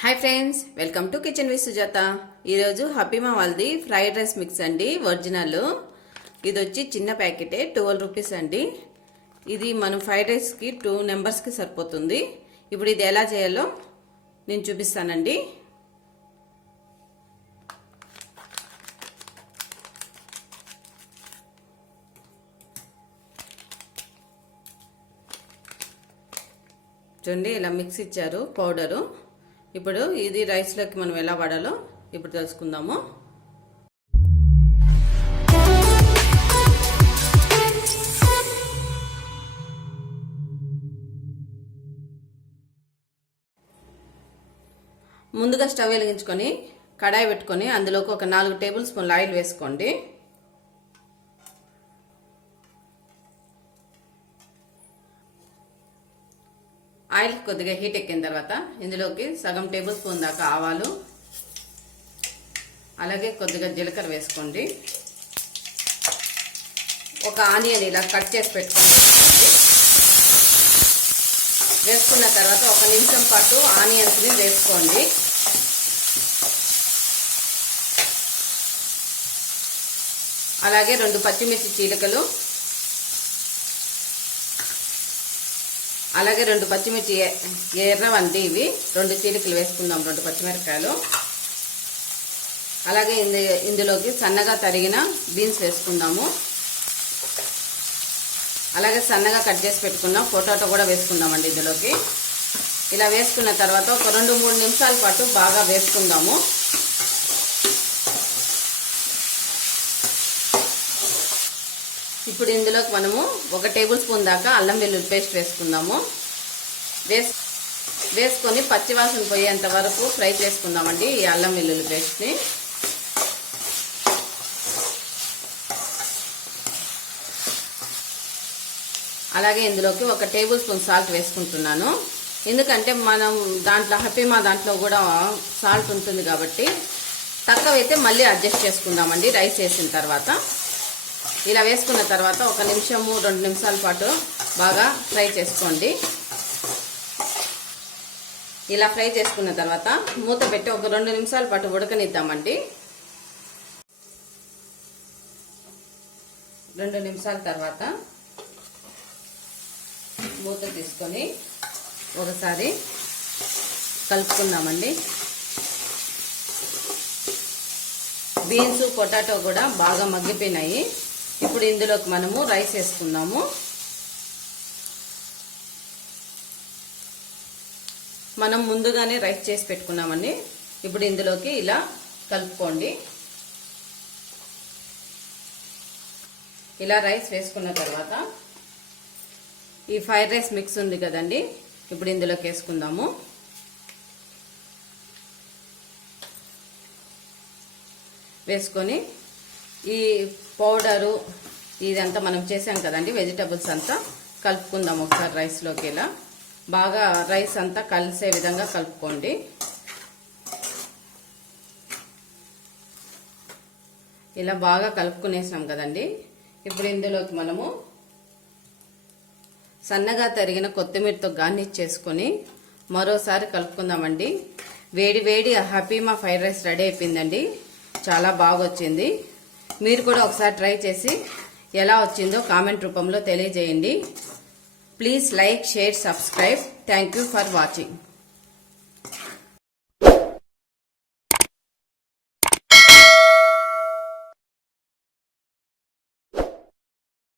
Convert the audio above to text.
Hi friends, welcome to kitchen with Sujatha. ఈరోజు హపీమా వాళ్ళది fried rice mix అండి, ఒరిజినల్. ఇది వచ్చి చిన్న ప్యాకెటే 12 రూపీస్ అండి. ఇది మనం ఫ్రైడ్ రైస్కి 2 మెంబర్స్కి సరిపోతుంది. ఇప్పుడు ఇది ఎలా చేయాలో నేను చూపిస్తానండి. చూడండి, ఇలా మిక్స్ ఇచ్చారు పౌడరు. ఇప్పుడు ఇది రైస్లోకి మనం ఎలా వాడాలో ఇప్పుడు తెలుసుకుందాము. ముందుగా స్టవ్ వెలిగించుకొని కడాయి పెట్టుకొని అందులోకి ఒక 4 టేబుల్ స్పూన్ల ఆయిల్ వేసుకోండి. ఆయిల్ కొద్దిగా హీట్ ఎక్కిన తర్వాత ఇందులోకి సగం టేబుల్ స్పూన్ దాకా ఆవాలు, అలాగే కొద్దిగా జీలకర్ర వేసుకోండి. ఒక ఆనియన్ ఇలా కట్ చేసి పెట్టుకోండి. వేసుకున్న తర్వాత 1 నిమిషం పాటు ఆనియన్స్ని వేసుకోండి. అలాగే 2 పచ్చిమిర్చి చీలికలు, అలాగే 2 పచ్చిమిర్చి ఎర్రవండి, ఇవి 2 చీలికలు వేసుకుందాం, 2 పచ్చిమిరపకాయలు. అలాగే ఇందులోకి సన్నగా తరిగిన బీన్స్ వేసుకుందాము. అలాగే సన్నగా కట్ చేసి పెట్టుకున్న పొటాటో కూడా వేసుకుందామండి ఇందులోకి. ఇలా వేసుకున్న తర్వాత ఒక 2-3 నిమిషాల పాటు బాగా వేసుకుందాము. ఇప్పుడు ఇందులోకి మనము 1 టేబుల్ స్పూన్ దాకా అల్లం వెల్లుల్లి పేస్ట్ వేసుకుందాము. వేసుకొని పచ్చివాసన పోయేంత వరకు ఫ్రై చేసుకుందామండి ఈ అల్లం వెల్లుల్లి పేస్ట్ని. అలాగే ఇందులోకి 1 టేబుల్ స్పూన్ సాల్ట్ వేసుకుంటున్నాను. ఎందుకంటే మనం దాంట్లో హపీమా దాంట్లో కూడా సాల్ట్ ఉంటుంది కాబట్టి తక్కువైతే మళ్ళీ అడ్జస్ట్ చేసుకుందామండి రైస్ వేసిన తర్వాత. ఇలా వేసుకున్న తర్వాత 1 నిమిషము 2 నిమిషాల పాటు బాగా ఫ్రై చేసుకోండి. ఇలా ఫ్రై చేసుకున్న తర్వాత మూత పెట్టి ఒక 2 నిమిషాల పాటు ఉడకనిద్దామండి. 2 నిమిషాల తర్వాత మూత తీసుకొని ఒకసారి కలుపుకుందామండి. బీన్స్ పొటాటో కూడా బాగా మగ్గిపోయినాయి. ఇప్పుడు ఇందులోకి మనము రైస్ వేసుకుందాము. మనం ముందుగానే రైస్ చేసి పెట్టుకున్నామండి. ఇప్పుడు ఇందులోకి ఇలా కలుపుకోండి. ఇలా రైస్ వేసుకున్న తర్వాత ఈ ఫ్రైడ్ రైస్ మిక్స్ ఉంది కదండి, ఇప్పుడు ఇందులోకి వేసుకుందాము. వేసుకొని ఈ పౌడరు ఇదంతా మనం చేసాం కదండి, వెజిటబుల్స్ అంతా కలుపుకుందాం ఒకసారి రైస్లోకి. ఇలా బాగా రైస్ అంతా కలిసే విధంగా కలుపుకోండి. ఇలా బాగా కలుపుకునేసాం కదండి. ఇప్పుడు ఇందులోకి మనము సన్నగా తరిగిన కొత్తిమీరతో గార్నిష్ చేసుకొని మరోసారి కలుపుకుందామండి. వేడి వేడి హపీమా ఫ్రైడ్ రైస్ రెడీ అయిపోయిందండి. చాలా బాగా వచ్చింది. మీరు కూడా ఒకసారి ట్రై చేసి ఎలా వచ్చిందో కామెంట్ రూపంలో తెలియజేయండి. Please like, share, subscribe. Thank you for watching.